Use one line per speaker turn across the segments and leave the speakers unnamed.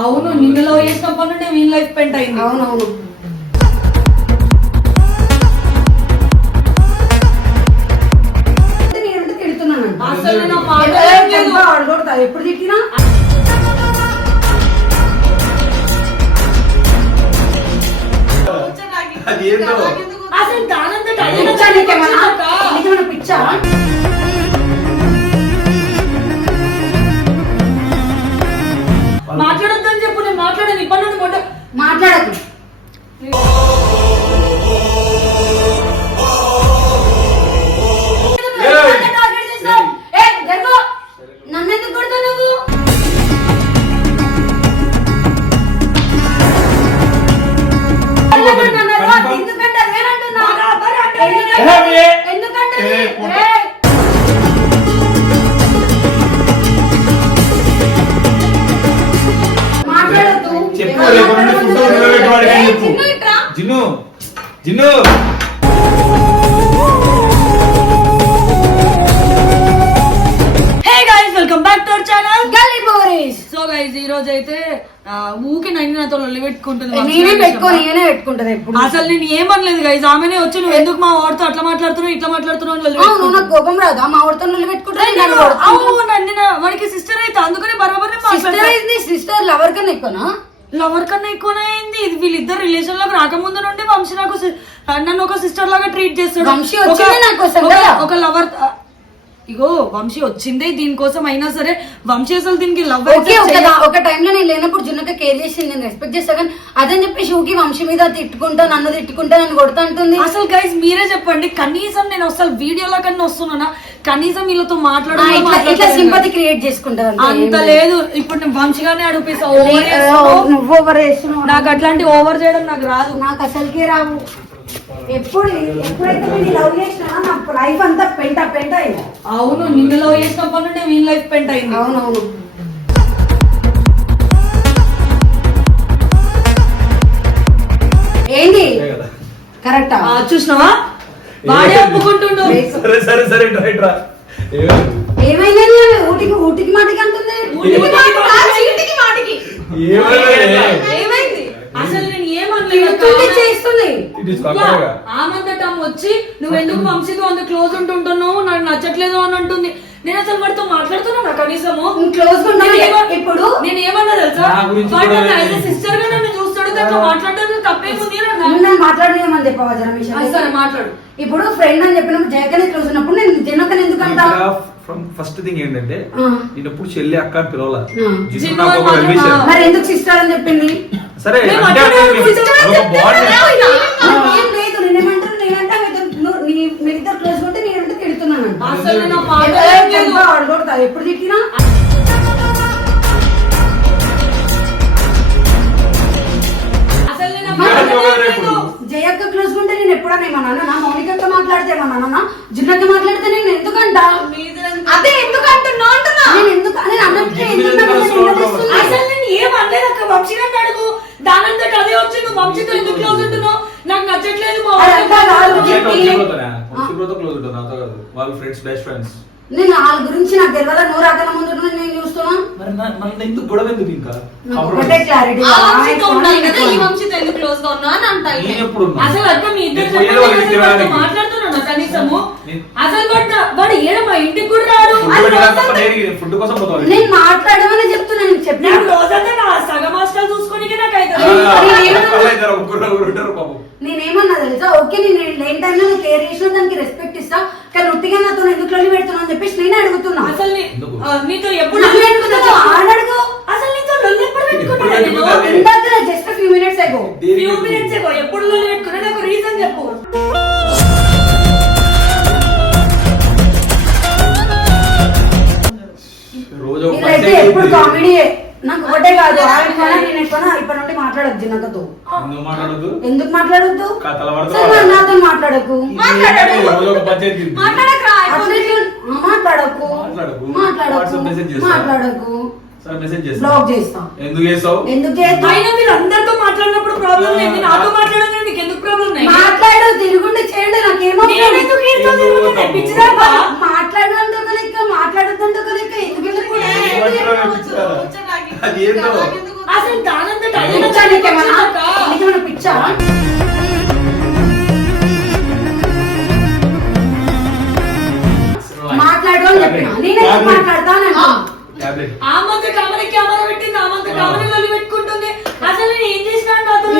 అవును నిన్ను లవ్ చేసినప్పటి నుండి వీళ్ళ లైఫ్ పెంట్ అయింది.
అవునవును?
అసలు మాట.
ఎప్పుడు తిట్టినా?
అసలు దానంతట అదే
పిచ్చా? పెట్టుకొని నేనే పెట్టుకుంటది ఎప్పుడు.
అసలు నేను ఏమనలేదు గైస్ ఆమెనే వచ్చి నువ్వు ఎందుకు మా వాడితో అట్లా మాట్లాడుతున్నావు ఇట్లా మాట్లాడుతున్నావు అని లొల్లి
అవును
పెట్టుకుంటుంది.
నాకు కోపం రాదా. మా ఆవిడతో నువ్వు పెట్టుకుంటా
వాడికి సిస్టర్ అయితే అందుకనే బరాబర్
సిస్టర్ సిస్టర్ లవర్ కన్నా ఎక్కువనా?
లవర్ కన్నా ఎక్కువనే అయింది. ఇది వీళ్ళిద్దరు రిలేషన్లోకి రాకముందు నుండి వంశీ నాకు నన్ను ఒక సిస్టర్ లాగా ట్రీట్ చేస్తాడు. ఒక లవర్ ఇగో వంశీ వచ్చిందే దీనికోసం అయినా సరే వంశీ అసలు దీనికి లవ్
ఓకే ఒక టైంలో నేను లేనప్పుడు జున్నక కేర్ చేసి నేను రెస్పెక్ట్ చేస్తా కానీ అదని చెప్పి షూకి వంశీ మీద తిట్టుకుంటా నన్ను తిట్టుకుంటా నన్ను కొడతా అంటుంది
అసలు గైస్ మీరే చెప్పండి కనీసం నేను అసలు వీడియోలో కన్నా వస్తున్నానా? కనీసం వీళ్ళతో మాట్లాడాలి
సింపతి క్రియేట్ చేసుకుంటా
అంత లేదు. ఇప్పుడు నేను వంశీగానే అడుగుపిస్తా
నువ్వు ఓవర్
నాకు అట్లాంటి ఓవర్ చేయడం నాకు రాదు.
నాకు అసలుకే రావు. ఎప్పుడు ఎప్పుడైతే నేను లవ్ చేసినా నా లైఫ్ అంతా పెంట పెంట అయింది.
అవును నిన్ను లవ్ చేసినప్పటి నుండి వీళ్ళ లైఫ్ పెంట్ అయింది.
అవునవును.
కదా.
కరెక్టా?
చూసినావా? వాడే ఒప్పుకుంటుండు.
సరే సరే సరే ఇట్రా, ఇట్రా ఏ-
ఏమైందని ఊటికి ఊటికి మాటికి అంటుంది.
ఊటికి మాటికి కాదు, అసలు నేను ఏమనలేదు. ఆమంతట వచ్చి నువ్వు ఎందుకు వంశీతో అంత క్లోజ్ ఉంటుంటున్నావు? నాకు నచ్చట్లేదు అని అంటుంది. నేను అసలు వాడితో మాట్లాడుతున్నా కనీసము?
క్లోజ్ ఇప్పుడు
నేను ఏమన్నా తెలుసా? వాడు
సిస్టర్గా
నన్ను చూస్తాడు దాంట్లో మాట్లాడడం తప్పేముంది.
నువ్వు నన్ను మాట్లాడలేమని చెప్పవా
ఆ, సరే మాట్లాడు.
ఇప్పుడు ఫ్రెండ్ అని చెప్పినప్పుడు జయకనే క్లోజ్ ఉన్నప్పుడు నేను జనకని ఎందుకు అంటా
ఇక్కడ ఫ్రమ్ ఫస్ట్ థింగ్ ఏంటంటే. నేను ఎప్పుడు చెల్లి అక్క అని పిలవాల. నాకు ఒక
మరి ఎందుకు సిస్టర్ అని చెప్పింది?
సరే అంటే ఒక
నీ- మీరిద్దరు క్లోజ్ ఉంటే నేను ఎందుకు తిడుతున్నాను?
అసలు
పడగొడతా. ఎప్పుడు తిట్టినా. జయక్క క్లోజ్ ఉంటే నేను ఎప్పుడన్నా ఏమన్నా నా మౌనికతో మాట్లాడితే ఏమన్నా జిన్నతో మాట్లాడితే నేను ఎందుకంట?
అదే ఎందుకు అంటున్నావు అంటున్నా.
నేను ఎందుకు నేను నిలదీస్తుంది?
అసలు నేను ఏం అనలేదు అక్క. వంశీ గారిని అడుగు. దానంతట అదే వచ్చి నువ్వు వంశీతో ఎందుకు క్లోజ్ ఉంటున్నావు? నాకు నచ్చట్లేదు మా.
వాళ్ళు ఫ్రెండ్స్ బెస్ట్ ఫ్రెండ్స్
నేను వాళ్ళ గురించి నాకు తెలియదా నువ్వు రాకన్నా ముందు నేను చూస్తున్నా.
మరి మన ఎందుకు గొడవ ఎందుకు ఇంకా?
ఒకటే క్లారిటీ
ఆ వంశీతో ఉండాలి కదా. ఈ వంశీతో ఎందుకు క్లోజ్గా ఉన్నా అని అంటా
నేను ఎప్పుడు ఉన్నా?
అసలు అక్క మీ ఇద్దరు కనీసము?
నేను-
అసలు వాడు వాడు ఏడ మా ఇంటికి కూడా రాడు.
ఫుడ్ నేను ఫుడ్ కోసం పోతాను
నేను మాట్లాడమని చెప్తున్నా నేను చెప్పిన.
నేను రోజంతా నా సగం హాస్టల్ చూసుకొని నాకు
నేనేమన్నా తెలుసా? ఓకే నేను లేని టైంలో నువ్వు కేర్ చేసిన దానికి రెస్పెక్ట్ ఇస్తా. కానీ ఉట్టిగా నాతో ఎందుకు లొల్లి పెడుతున్నావు అని చెప్పేసి నేనే అడుగుతున్నా.
అసలు నీతో ఎప్పుడు?
ఆడడుగు.
అసలు నీతో లొల్లి ఎప్పుడు పెట్టుకున్నాను
ఎప్పుడు
నేను?
పెట్టుకున్నా?
ఇందాక just few minutes ago
Few minutes ago, ఎప్పుడు లొల్లి పెట్టుకున్నా నాకు రీజన్ చెప్పు.
రోజు
ఎప్పుడు. కామెడీయే నాకు ఒకటే కాదు. ఆయన నేను ఎక్కువనా ఇప్పటి నుండి మాట్లాడొద్దు నాతో
ఎందుకు మాట్లాడొద్దు?
నాతో మాట్లాడకు. మాట్లాడకు
మాట్లాడకు.
మాట్లాడకు.
సరే మెసేజ్ చేస్తా
బ్లాక్ చేస్తా.
ఎందుకు చేస్తావు?
ఎందుకు చేస్తా?
అయినా మీరు అందరితో మాట్లాడినప్పుడు ప్రాబ్లం లేదు. నాతో మాట్లాడడం మీకు ఎందుకు ప్రాబ్లం లేదు?
మాట్లాడు తిరుగుండి చేయండి నాకేమో
నేనెందుకు ఈయనతో తిరుగుతున్నా? పిచ్చిదాకా?
మాట్లాడడం ఒక లెక్క మాట్లాడద్దంటే ఒక లెక్క. ఎందుకు?
అది ఏంటో
అసలు దానంతట
పిచ్చా? అని చెప్పిన? నేనే మాట్లాడతాను అంటున్నా
టాబ్లెట్
ఆమంత కామని కెమెరా పెట్టింది ఆమంత కామని లొల్లి పెట్టుకుంటుంది. అసలు నేను ఏం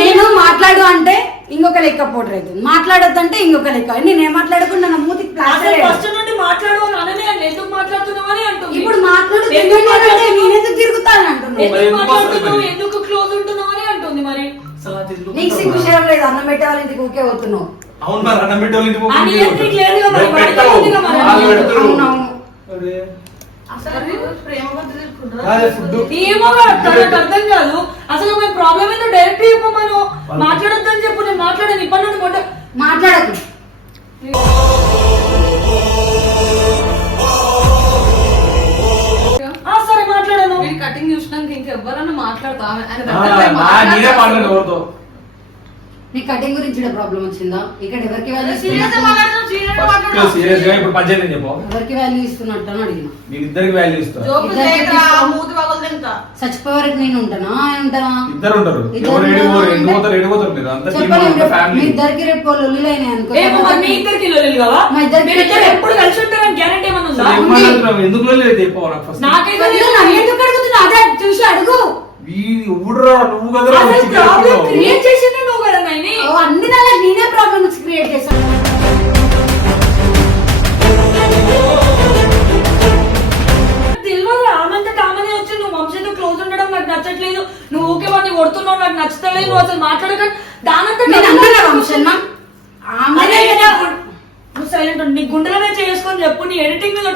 నేను మాట్లాడు అంటే ఇంకొక లెక్క పోటర్ అవుతుంది. మాట్లాడొద్దంటే ఇంకొక లెక్క. నేను ఏం మాట్లాడకుండా నా మూతికి
అసలు
ప్లాస్టర్
ఫస్ట్ నుండి మాట్లాడు అని అననే అని ఎందుకు అంటుంది.
ఇప్పుడు మాట్లాడు
ఎందుకు
అంటే? నేనెందుకు తిరుగుతాను అంటున్నాను
ఎందుకు క్లోజ్ ఉంటున్నావు అని అంటుంది మరి.
నీకు సిగ్గు శరం లేదు. అన్నం పెట్టే వాళ్ళ ఇంటికి ఊకే పోతున్నావు.
అవును మరి అన్నం ఇంటికి
అర్థం కాదు. అసలు మన ప్రాబ్లం ఏందో డైరెక్ట్ చెప్పమను మాట్లాడొద్దని చెప్పు నేను మాట్లాడాను. ఇప్పటి నుండి మొట్ట
మాట్లాడకు.
ఆ, సరే మాట్లాడాను.
వీడి కటింగ్ చూసినాక ఇంకెవ్వరన్నా మాట్లాడతా?
నీ
కటింగ్ గురించి ప్రాబ్లం వచ్చిందా? ఇక్కడ ఎవరికి
ఫస్ట్
మాట్లాడుతున్నావు.
సీరియస్గా ఇప్పుడు పంచాయతీ చెప్పు.
ఎవరికి వాల్యూ ఇస్తున్నట్టు అని అడిగిన?
నేను ఇద్దరికి వాల్యూ.
చచ్చిపోయే వరకు నేను ఉంటానా? ఆయన ఉంటానా
ఇద్దరు ఉంటారు. ఎవరు? పోతారు మీరు. అంతా టీమ్ అంతా
రేపు మీ
ఫ్యామిలీ
ఇద్దరికి రేపు లొల్లిలైనాయి అనుకో.
ఏమో మరి మీ ఇద్దరికి లొల్లి కావా
మా ఇద్దరికి
మీరు ఇద్దరు ఎప్పుడు కలిసి ఉంటారని గ్యారెంటీ ఏమైనా ఉందా?
ఏం మాట్లాడుతున్నావు ఎందుకు లేదు చెప్పు నాకు ఫస్ట్
నాకైతే
వదిలు, నన్ను ఎందుకు అడుగుతున్నా? అదే చూసి అడుగు.
వీడి ఊడురా నువ్వు కదరా
అసలు
వచ్చి
ప్రాబ్లం
చేసుకున్నావు.
క్రియేట్ చేసింది నువ్వు కదా నైని
ఓ, అన్ని దానికి నేనే ప్రాబ్లమ్స్ క్రియేట్ చేశాను.
నచ్చట్లేదు నువ్వు ఊకే వాడిని కొడుతున్నావు నాకు నచ్చట్లేదు నువ్వు అసలు మాట్లాడక దానంతా నువ్వు సైలెంట్ నీ గుండెలోనే చేసుకొని చెప్పు నీ ఎడిటింగ్ మీద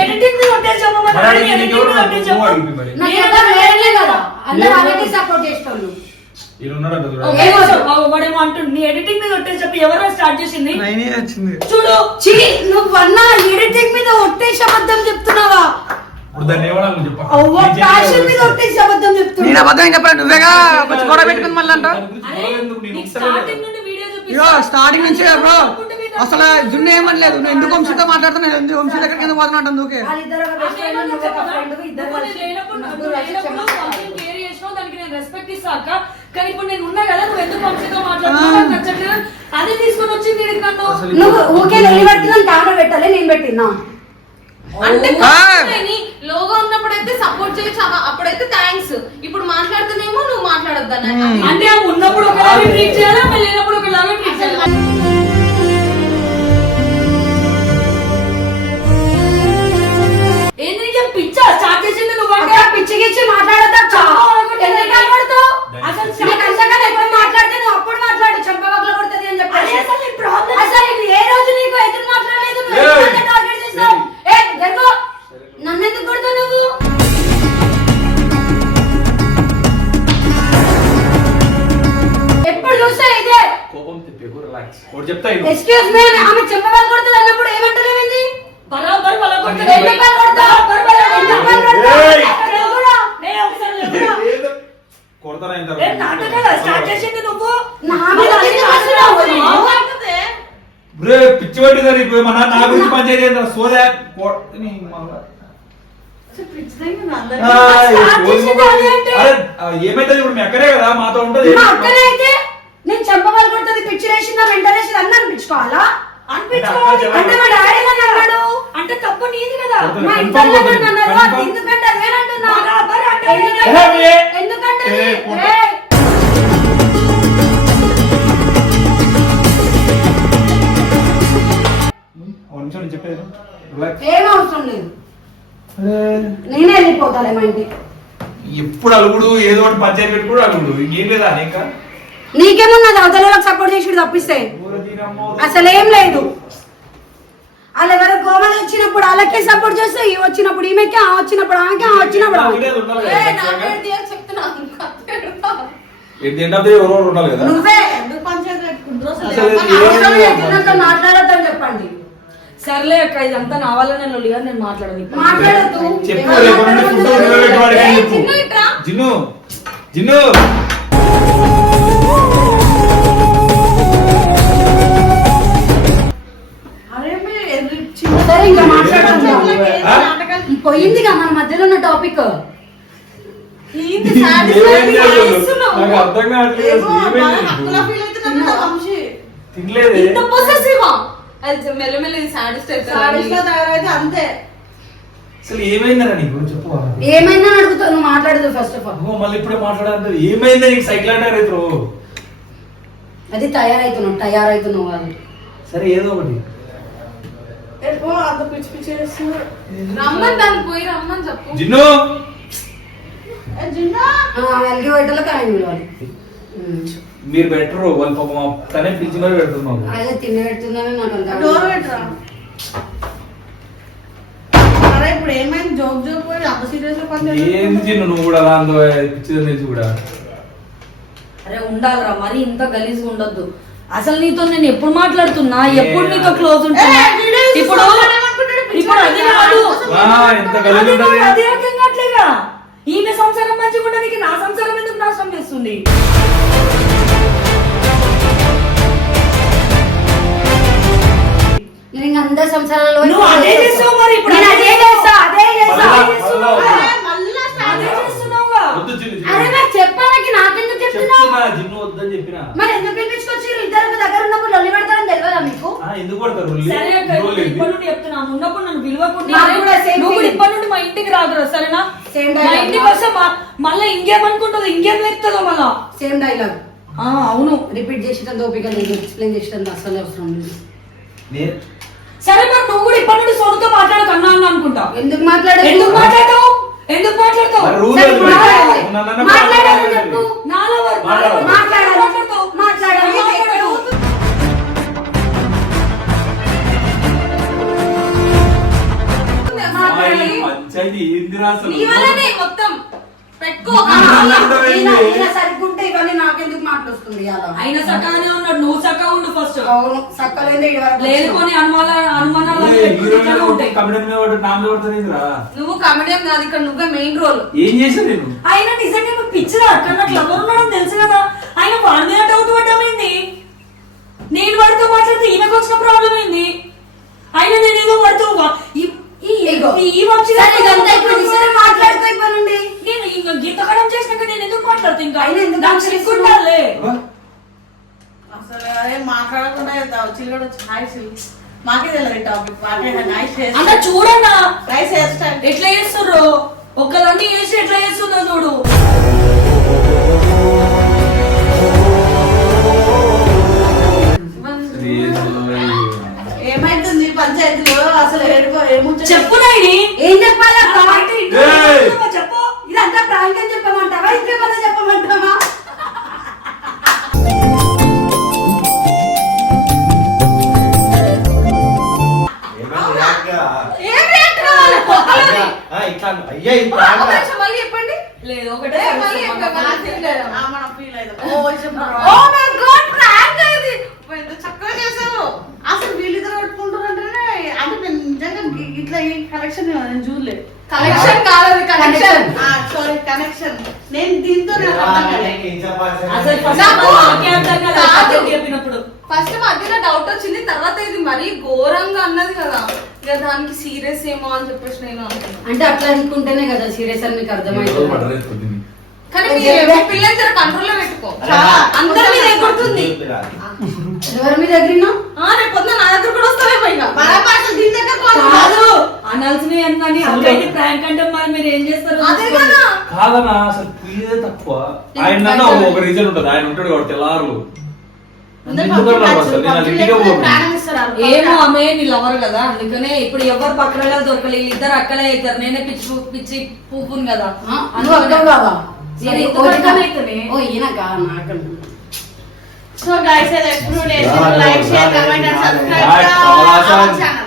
ఎడిటింగ్ మీద మీద చెప్పు.
సపోర్ట్ చేస్తాను?
నీ ఎడిటింగ్ మీద చెప్పి. ఎవరో స్టార్ట్ చేసింది. చూడు.
చి నువ్వు అన్న ఎడిటింగ్ మీద ఒట్టేసి అబద్ధం చెప్తున్నావా?
నేను
అబద్ధం
నేను చెప్పాను నువ్వేగా కొంచెం గొడవ పెట్టుకుని మళ్ళీ అంటావు?
నేను
స్టార్టింగ్ నుండి వీడియో చూపిస్తా.
ఇగో స్టార్టింగ్ నుంచి బ్రో అసలు జున్ను ఏమనలేదు. నువ్వు ఎందుకు వంశీతో మాట్లాడుతున్నావు? ఎందుకు వంశీ దగ్గరికి ఎందుకు పోతున్నట్టు అందుకే?
నేను నేను రెస్పెక్ట్ ఇస్తా అక్క. కానీ ఇప్పుడు నేను ఉన్నా కదా నువ్వు ఎందుకు వంశీతో మాట్లాడుతున్నావు? నాకు నచ్చట్లేదు అదే తీసుకొని వచ్చింది ఈడికి నన్ను
నువ్వు పెడుతున్నాను కెమెరా పెట్టాలి నేను పెట్టినా?
అంటే లోగో ఉన్నప్పుడైతే సపోర్ట్ చేయొచ్చు. అప్పుడైతే థ్యాంక్స్ ఇప్పుడు మాట్లాడుతున్నామో నువ్వు మాట్లాడొద్దన్న
అంటే ఆ ఉన్నప్పుడు ఒకలాగా ట్రీట్ చేయాలా మళ్ళీ లేనప్పుడు ఒకలాగా ట్రీట్ చేయాలా? ఏంది నీకేం పిచ్చా? స్టార్ట్ చేసింది నువ్వు అంటే?
అక్క పిచ్చి గిచ్చి మాట్లాడతా ఎందుకు మాట్లాడుతావు
అసలు
మాట్లాడితే నువ్వు అప్పుడు మాట్లాడు చెంపవగల కొడుతుంది అని చెప్పి నువ్వు?
బ్రే పిచ్చి పట్టి సరే ఇప్పుడు మన నా గురించి పంచాయతీ ఏంటో? సోదా ఏమైతుంది ఇప్పుడు? మీ అక్కడే కదా మాతో ఉంటది.
మా అక్కనైతే నేను చెంపవగల కొడుతుంది పిచ్చి వేసిందా మెంటల్ వేసిందా అన్న అనిపించుకోవాలా
అనిపించుకోవాలి
అంటే మా డాడీ నన్ను అన్నాడు.
అంటే తప్పు నీది కదా.
మా
కొడుతుంది.
నన్ను అన్నారు. ఎందుకంటే అదేనంటున్నా
బరాబర్ అంటే
ఎందుకంటే-
ఏ,
అవసరం లేదు.
అరే,
నేనే వెళ్ళిపోతాలే మా ఇంటికి.
ఎప్పుడు అలుగుడు ఏదో ఒకటి పంచాయతీ పెట్టుకుడు అలుగుడు. ఇంకేం లేదా ఇంకా?
నీకేమన్నది అవతల వాళ్ళకి సపోర్ట్ చేసి తప్పిస్తే? అసలు ఏం లేదు. వాళ్ళు ఎవరో గోమలు వచ్చినప్పుడు వాళ్ళకే సపోర్ట్ చేస్తే ఈ వచ్చినప్పుడు ఈమెకి ఆ వచ్చినప్పుడు ఆమెకి ఆ వచ్చినప్పుడు మాట్లాడొద్దని చెప్పండి.
సర్లే అక్క ఇదంతా నా వల్ల నేను లొల్లిగా నేను మాట్లాడను ఇప్పుడు.
మాట్లాడొద్దు.
చెప్పు తినలేదే.
ఇంత పొసెసివా అది మెల్లమెల్ల సాడిస్ట్
సాడిస్లో తయారైతే అంతే.
అసలు ఏమైందరా నీకు? చెప్పు
ఏమైందని అడుగుతావు నువ్వు మాట్లాడదు ఫస్ట్ ఆఫ్ ఆల్
మళ్ళీ ఇప్పుడే మాట్లాడాలంటే ఏమైంది నీకు? సైకిల్ అంటే రైతు
అది తయారైతున్నావు తయారైతున్నావు అది
సరే ఏదో ఒకటి.
అంత పిచ్చి పిచ్చి చేస్తున్నారు.
రమ్మని దాన్ని పోయి రమ్మని చెప్పు.
జిన్ను!
ఆయన పిలవాలి.
మీరు బెటర్ వాళ్ళు పాపం తనే పిలిచి మరి
అదే నాకు అంత
డోర్ పెట్టరా? అరే ఇప్పుడు ఏమైంది? జోక్ జోక్ పోయి అంత సీరియస్ పని
ఏంది జిన్ను నువ్వు కూడా అలా అందో పిచ్చిదని తెలిసి కూడా?
అరే ఉండాలిరా మరి ఇంత గలీజ్గా ఉండొద్దు. అసలు నీతో నేను ఎప్పుడు మాట్లాడుతున్నా? ఎప్పుడు నీతో క్లోజ్
చూసి
ఇప్పుడు ఇప్పుడు అది. కాదు
ఎంత గలీజ్ ఉంటది.
అది కావట్లేగా ఈమె సంసారం మంచిగా ఉండడానికి నా సంసారం ఎందుకు నాశనం చేస్తుంది?
నేను ఇంకా అందరి సంసారాల్లో
నువ్వు అదే చేస్తావు. మరి ఇప్పుడు
నేను అదే చేస్తా అదే చేస్తా
మళ్ళా-
అదే చేస్తున్నా.
మళ్ళా
మళ్ళా
అదే చేస్తున్నావుగా.
వద్దు జిన్ను
అరే
జిన్ను.
నాకు చెప్పాలకి నాకెందుకు చెప్తున్నావు?
చెప్తున్నా జిన్ను వద్దని చెప్పిన.
మరి ఎందుకు పిలిపించుకొచ్చి ఇద్దరు దగ్గర ఉన్నప్పుడు లొల్లి పెడతారని
ఎందుకు పడతారు ఉల్లి?
సరే అక్క, ఇప్పటి? నుండి చెప్తున్నాను ఉన్నప్పుడు నన్ను పిలవకుండా
నాకు కూడా same
నువ్వు కూడా
feeling.
ఇప్పటి నుండి మా ఇంటికి రాదురా సరేనా
Same
మా
dialogue.
ఇంటికి వస్తే మా- మళ్ళీ ఇంకేమనుకుంటుందో ఇంకేం లేస్తుందో మళ్ళా
సేమ్ డైలాగ్
ఆ, అవును
రిపీట్ చేసేటంత ఓపిక లేదు ఎక్స్ప్లెయిన్ చేసేటంత అసలు అవసరం లేదు
సరే మరి నువ్వు కూడా ఇప్పటి నుండి సోనుతో మాట్లాడక అన్నా అని అనుకుంటా
ఎందుకు మాట్లాడదు
ఎందుకు మాట్లాడతావు ఎందుకు మాట్లాడతావు
మరి రూల్
సరే,
అది
మాట్లాడాలి.
మరి. నన్ను
మాట్లాడాలి
మాట్లాడాలి.
చెప్పు.
నాలో వరకు
మాట్లాడాలి. ఏందిరా అసలు?
నీ వల్లనే మొత్తం. పెట్టుకో.
సరిగ్గుంటే ఇవన్నీ నాకెందుకు మాట్లాడుతుంది అలా
ఆయన సకానే ఉన్నాడు. నువ్వు సకా ఉండు ఫస్ట్
అవును సక్కలేదు వరకు
లేనిపోని అనుమాన అనుమానాలు
హీరోయిన్
ఉంటాయి.
మీద?
నువ్వు కమెడియన్ కాదు ఇక్కడ నువ్వే మెయిన్ రోల్
ఏం చేశా నేను?
ఆయన నిజంగా పిచ్చిదా? అక్కడ నాకు ఎవరు తెలుసు కదా. ఆయన మీద డౌట్ పడ్డామైంది నేను వాడితో మాట్లాడితే ఈమెకు వచ్చిన ప్రాబ్లం ఏంది? ఆయన నేనేదో వాడితో వా- ఈ- ఈ-
ఇగో.
ఈ వంశీ
సరే, ఇదంతా అయిపోయింది. సరే, మాట్లాడుకో ఇప్పటి నుండి.
నేను ఇంకా గీతకడం చేసినాక నేను ఎందుకు మాట్లాడుతా ఇంకా? నాకు? సిగ్గుండాలే
అసలు అరే మాట్లాడకుండా చిల్లగడ వచ్చి హాయ్ మాకే తెలియదు టాపిక్
అంత చూడన్నా.
స్టైల్
ఎట్లా చేస్తుర్రో? ఒక్కదాన్ని చేసి ఎట్లా చేస్తుందో చూడు.
పంచాయతీలో అసలు
చెప్పు నాయని
ఏం చెప్పాలా!
చెప్పు
ఇదంతా ప్రాంక్ అని చెప్పమంటావా ఇంకేమన్నా చెప్పమంటావా?
పొగలని.
అయ్యా ఇది
ఒక
ప్రాంక్
నిమిషం మళ్ళీ చెప్పండి
లేదు ఒకటే
ఏ, మళ్ళీ
సరే,
చెప్పు, నాకు తెలియదు.
మనం ఫీల్ అవుతాం ఓ చెప్పు
ఓ మై గాడ్ ప్రాంక్ ఇది ఎంత చక్కగా చేసావు
అసలు వీళ్ళిద్దరు కొట్టుకుంటారంటేనే అంటే నేను నిజంగా గి- ఇట్లా ఈ కనెక్షన్ నేను చూడలేదు
కనెక్షన్ కాదు అది కనెక్షన్
సారీ కనెక్షన్ నేను దీంతో నాకు అర్థం కాలేదు.
అసలు ఫస్ట్
మధ్యలో డౌట్ వచ్చింది తర్వాత ఇది మరీ ఘోరంగా అన్నది కదా. ఇక దానికి సీరియస్ ఏమో అని చెప్పేసి నేను అనుకున్నాను
అంటే అట్లా అనుకుంటేనే కదా సీరియస్ అని మీకు అర్థమైంది.
కానీ పిల్లలు జర కంట్రోల్లో పెట్టుకో.
చాలా.
అందరి మీద ఎగురుతుంది.
ఎవరి మీద ఎగిరినా
ఆ రేపు నా దగ్గర కూడా
దీని దగ్గర
కాదు. ప్రాంక్ అంటే మరి మీరు ఏం చేస్తారు?
అదే కదా.
కాదన్నా అసలు ప్లీజే తక్కువ. ఆయన ఒక రీజన్ ఉంటుంది. ఆయన ఉంటాడు కాబట్టి తెల్లారు.
ఏమో ఆమె నీ లవర్ కదా. అందుకనే ఇప్పుడు ఎవరు పక్కన దొరకలేదు ఇద్దరు అక్కలే అవుతారు. నేనే పిచ్చి పిచ్చి పువ్వును కదా?
నువ్వు అర్థం కాదా?
సో గైస్ ఎప్పుడు like share comment and. Subscribe